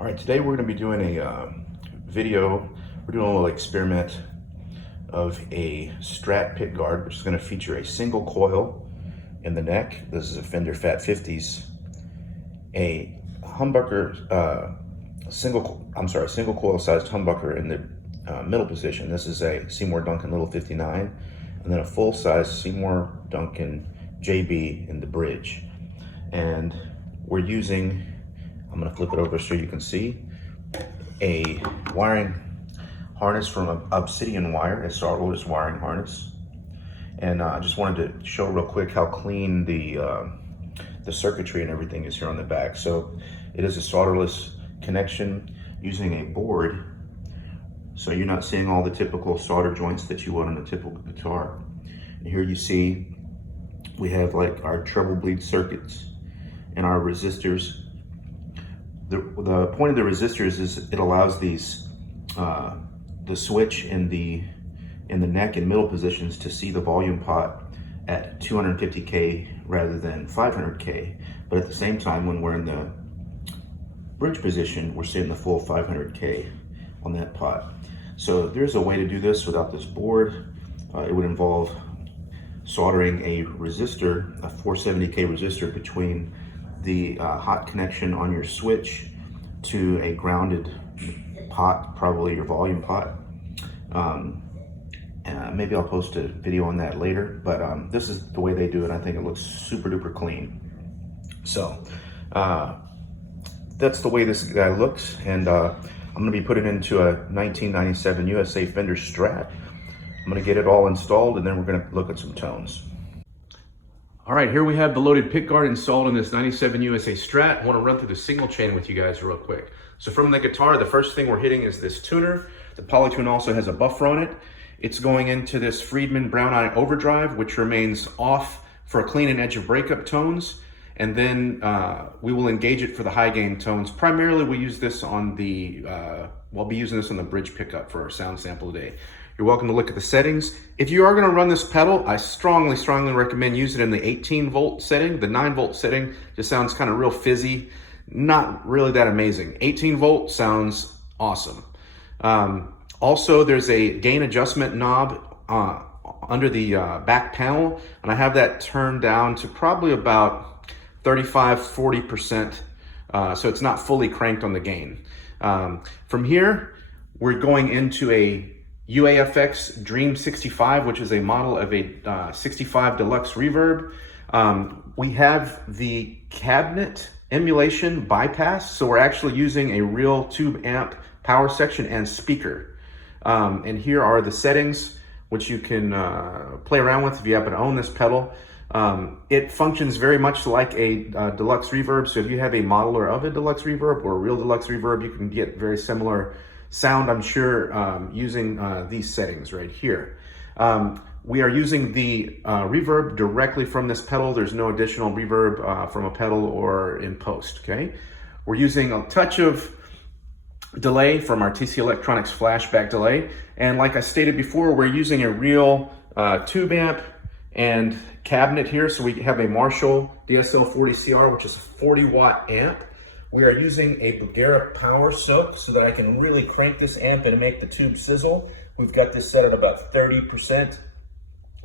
All right, today we're going to be doing a video. We're doing a little experiment of a Strat pickguard, which is going to feature a single coil in the neck. This is a Fender Fat 50's, a humbucker, single coil sized humbucker in the middle position. This is a Seymour Duncan Little 59, and then a full size Seymour Duncan JB in the bridge. And we're using, I'm going to flip it over so you can see, a wiring harness from Obsidian Wire, a solderless wiring harness. And I just wanted to show real quick how clean the circuitry and everything is here on the back. So it is a solderless connection using a board, so you're not seeing all the typical solder joints that you would on a typical guitar. And here you see we have like our treble bleed circuits and our resistors. The point of the resistors is it allows these the switch in the neck and middle positions to see the volume pot at 250K rather than 500K. But at the same time, when we're in the bridge position, we're seeing the full 500K on that pot. So there's a way to do this without this board. It would involve soldering a resistor, a 470K resistor, between the hot connection on your switch to a grounded pot, probably your volume pot. Maybe I'll post a video on that later, but this is the way they do it. I think it looks super duper clean. So that's the way this guy looks, and I'm going to be putting it into a 1997 USA Fender Strat. I'm going to get it all installed, and then we're going to look at some tones. All right, here we have the loaded pickguard installed in this 97 USA Strat. I want to run through the signal chain with you guys real quick. So from the guitar, the first thing we're hitting is this tuner. The polytune also has a buffer on it. It's going into this Friedman Brown Eye overdrive, which remains off for a clean and edge of breakup tones. And then we will engage it for the high gain tones. Primarily we use this on the, we'll be using this on the bridge pickup for our sound sample today. You're welcome to look at the settings. If you are going to run this pedal, I strongly recommend using it in the 18 volt setting. The 9 volt setting just sounds kind of real fizzy, not really that amazing. 18 volt sounds awesome. Also, there's a gain adjustment knob under the back panel, and I have that turned down to probably about 35–40%, so it's not fully cranked on the gain. From here, we're going into a UAFX Dream 65, which is a model of a 65 Deluxe Reverb. We have the Cabinent emulation bypass, so we're actually using a real tube amp power section and speaker. And here are the settings, which you can play around with if you happen to own this pedal. It functions very much like a Deluxe Reverb, so if you have a modeler of a Deluxe Reverb or a real Deluxe Reverb, you can get very similar sound, I'm sure, using these settings right here. We are using the reverb directly from this pedal. There's no additional reverb from a pedal or in post, okay? We're using a touch of delay from our TC Electronics Flashback Delay. And like I stated before, we're using a real tube amp and cabinet here. So we have a Marshall DSL40CR, which is a 40-watt amp. We are using a Bugera Power Soak so that I can really crank this amp and make the tube sizzle. We've got this set at about 30%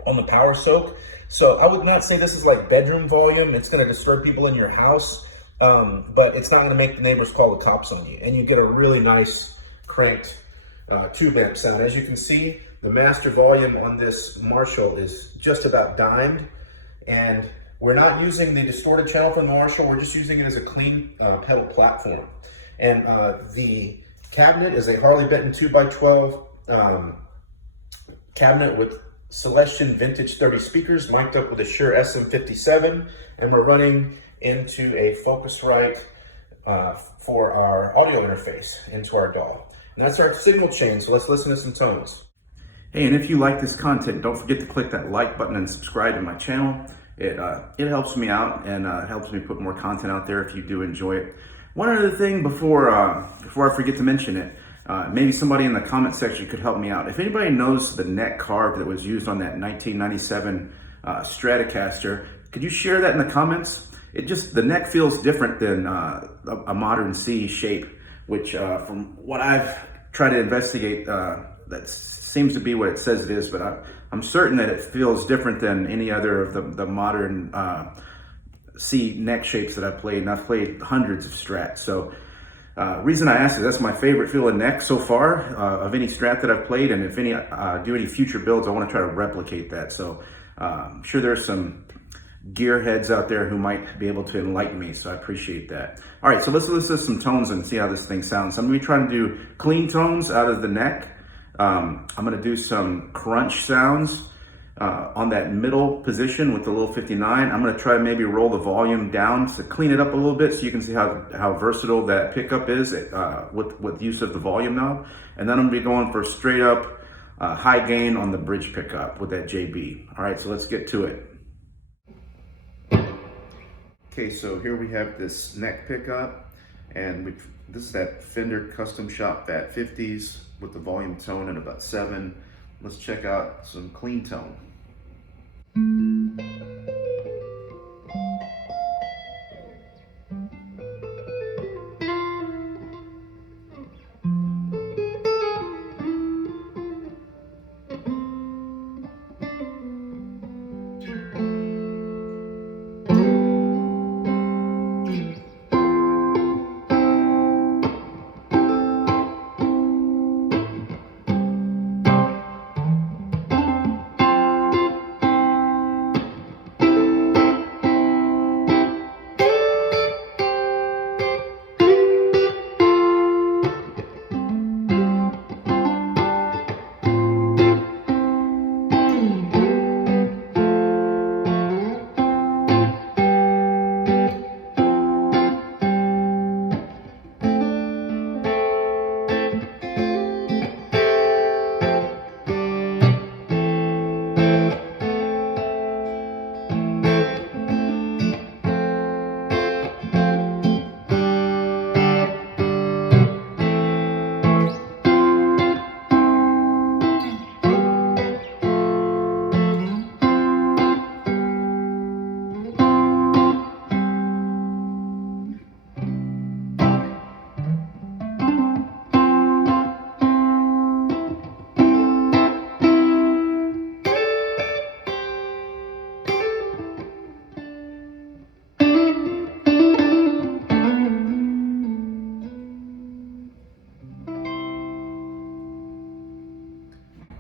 on the Power Soak. So I would not say this is like bedroom volume. It's going to disturb people in your house, but it's not going to make the neighbors call the cops on you. And you get a really nice cranked tube amp sound. As you can see, the master volume on this Marshall is just about dimed, and we're not using the distorted channel from the Marshall. We're just using it as a clean pedal platform. And the cabinet is a Harley Benton 2x12 cabinet with Celestion Vintage 30 speakers, mic'd up with a Shure SM57, and we're running into a Focusrite for our audio interface into our DAW. And that's our signal chain, so let's listen to some tones. Hey, and if you like this content, don't forget to click that like button and subscribe to my channel. It helps me out, and helps me put more content out there if you do enjoy it. One other thing before I forget to mention it, maybe somebody in the comment section could help me out. If anybody knows the neck carve that was used on that 1997 Stratocaster, could you share that in the comments? The neck feels different than a modern C shape which from what I've tried to investigate, that seems to be what it says it is, but I'm certain that it feels different than any other of the modern C neck shapes that I've played, and I've played hundreds of Strats. So reason I asked is that's my favorite feel of neck so far of any Strat that I've played, and if any do any future builds, I want to try to replicate that. So I'm sure there's some gearheads out there who might be able to enlighten me, so I appreciate that. All right, so let's listen to some tones and see how this thing sounds. I'm gonna be trying to do clean tones out of the neck. I'm gonna do some crunch sounds on that middle position with the little 59. I'm gonna try to maybe roll the volume down to clean it up a little bit so you can see how versatile that pickup is with use of the volume knob. And then I'm gonna be going for straight up high gain on the bridge pickup with that JB. All right, so let's get to it. Okay, so here we have this neck pickup, and this is that Fender Custom Shop Fat 50's with the volume tone at about 7. Let's check out some clean tone.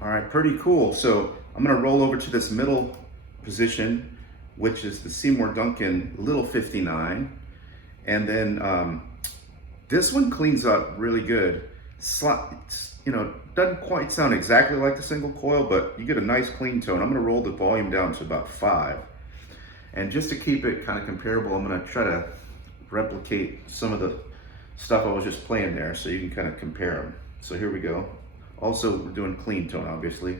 All right, pretty cool. So I'm gonna roll over to this middle position, which is the Seymour Duncan Little 59. And then this one cleans up really good. You know, doesn't quite sound exactly like the single coil, but you get a nice clean tone. I'm gonna roll the volume down to about 5. And just to keep it kind of comparable, I'm gonna try to replicate some of the stuff I was just playing there so you can kind of compare them. So here we go. Also, we're doing clean tone, obviously.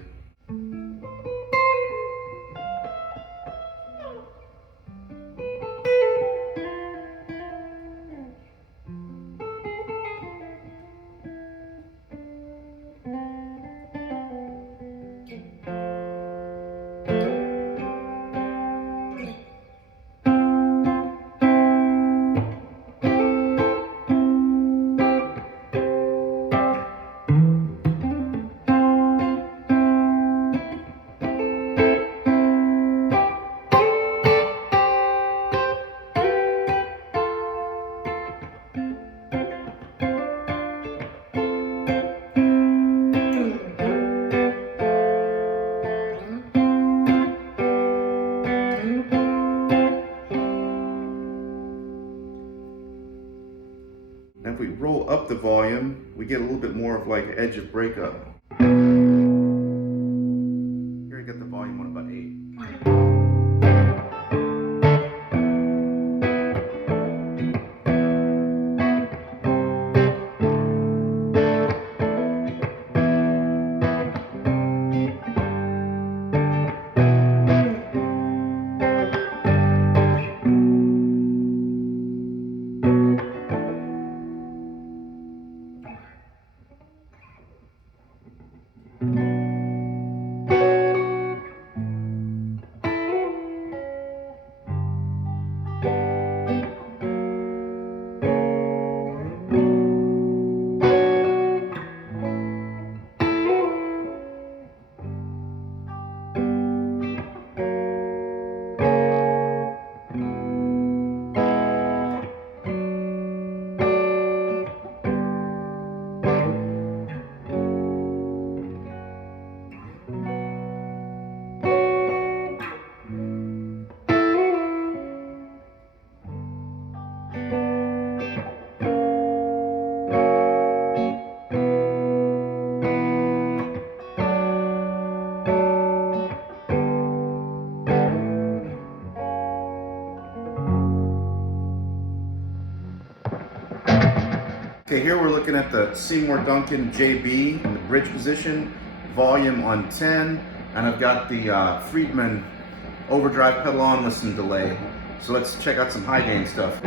Now if we roll up the volume, we get a little bit more of like edge of breakup. Here I get the volume on about 8. Okay, here we're looking at the Seymour Duncan JB in the bridge position, volume on 10, and I've got the Friedman overdrive pedal on with some delay. So let's check out some high gain stuff.